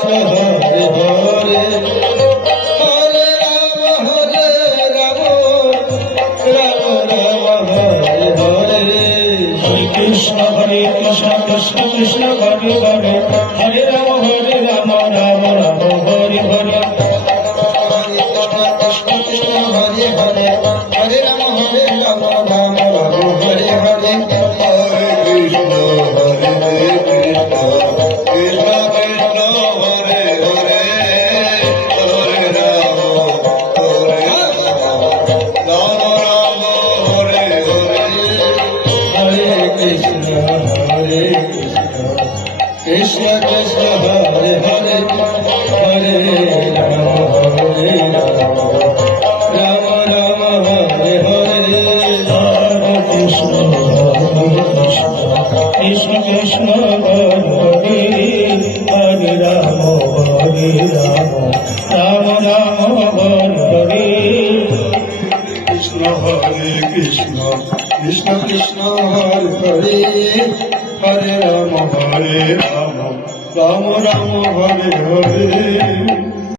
Krishna Hare Hare Hare Ram Ram Ram Hare Hare Hare Krishna Krishna Krishna Hare Hare Hare Ram Ram Ram Hare Hare Krishna Hare Hare Hare Ram Ram Ram Hare Hare Hare Krishna Hare Krishna Krishna Krishna Hare Hare Hare Ram Ram Hare Hare Hare Krishna Krishna Krishna Hare Hare Hare Ram Ram Ram Hare Hare Hare Krishna Krishna Krishna Hare Hare Hare Ram Ram Ram Hare Hare Krishna Hare Krishna Krishna Krishna Hare Hare Hare Ram Ram Ram Hare Hare